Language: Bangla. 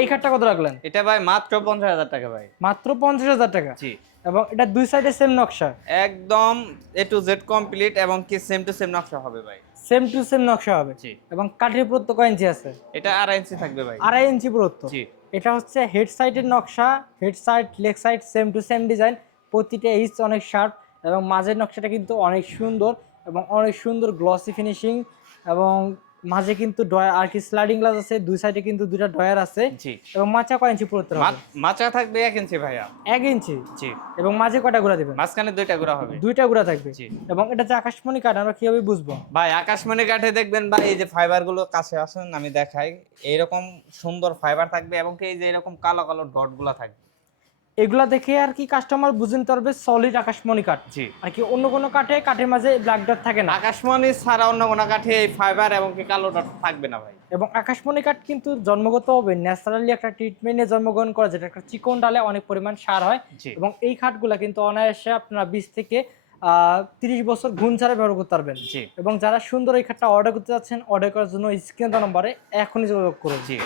এই খাটটা কত রাখলেন? এটা ভাই মাত্র 50,000 টাকা ভাই। মাত্র 50,000 টাকা। জি। এবং এটা দুই সাইডে সেম নকশা, একদম A to Z কমপ্লিট এবং কি সেম টু সেম নকশা হবে ভাই। সেম টু সেম নকশা হবে। জি। এবং কাঠের পুরুত্ব কয় ইঞ্চি আছে? এটা 2.5 ইঞ্চি থাকবে ভাই। 2.5 ইঞ্চি পুরুত্ব। জি। এটা হচ্ছে হেড সাইডের নকশা, head side leg side same to same design, প্রতিটা ইঞ্চ অনেক শার্প এবং মাঝের নকশাটা কিন্তু অনেক সুন্দর এবং অনেক সুন্দর গ্লসি ফিনিশিং। এবং মাঝে কিন্তু ডয়ার আর কি স্লাইডিং গ্লাস আছে, দুই সাইডে কিন্তু দুইটা ডয়ার আছে। জি। এবং মাচা কয় ইঞ্চি পুরুত্ব হবে? মাচা থাকবে 1 ইঞ্চি ভাইয়া। 1 ইঞ্চি। জি। এবং মাঝে কয়টা গুঁড়া দিবেন? মাঝখানে 2টা গুঁড়া হবে। দুইটা গুঁড়া থাকবে। জি। এবং এটা যে আকাশমণি কাঠ আমরা কিভাবে বুঝবো? ভাই আকাশমণি কাঠে দেখবেন ভাই এই যে ফাইবার গুলো কাছে আসেন আমি দেখাই, এইরকম সুন্দর ফাইবার থাকবে এবং কি এই যে এরকম কালো কালো ডট গুলা থাকবে। এগুলা দেখে আর কি কাস্টমার বুঝে নিতে পারবে সলিড আকাশমণি কাঠ। জি। আর কি অন্য কোনো কাঠের মাঝে ব্ল্যাক ডট থাকে না। আকাশমণি ছাড়া অন্য কোনো কাঠে এই ফাইবার এবং কি কালো ডট থাকবে না ভাই। এবং আকাশমণি কাঠ কিন্তু জন্মগতভাবে ন্যাচারালি একটা ট্রিটমেন্টে জন্মগ্রহণ করে, যেটা একটা চিকন ডালে অনেক পরিমাণ সার হয়। জি। এবং এই কাঠগুলা কিন্তু অনায়াসে আপনারা 20 থেকে 30 বছর গুণ ছাড়া ব্যবহার করতে পারবেন। জি। এবং যারা সুন্দর এই কাঠটা অর্ডার করতে যাচ্ছেন, অর্ডার করার জন্য স্ক্রিনে দেওয়া নম্বরে এখনই যোগাযোগ করুন। জি।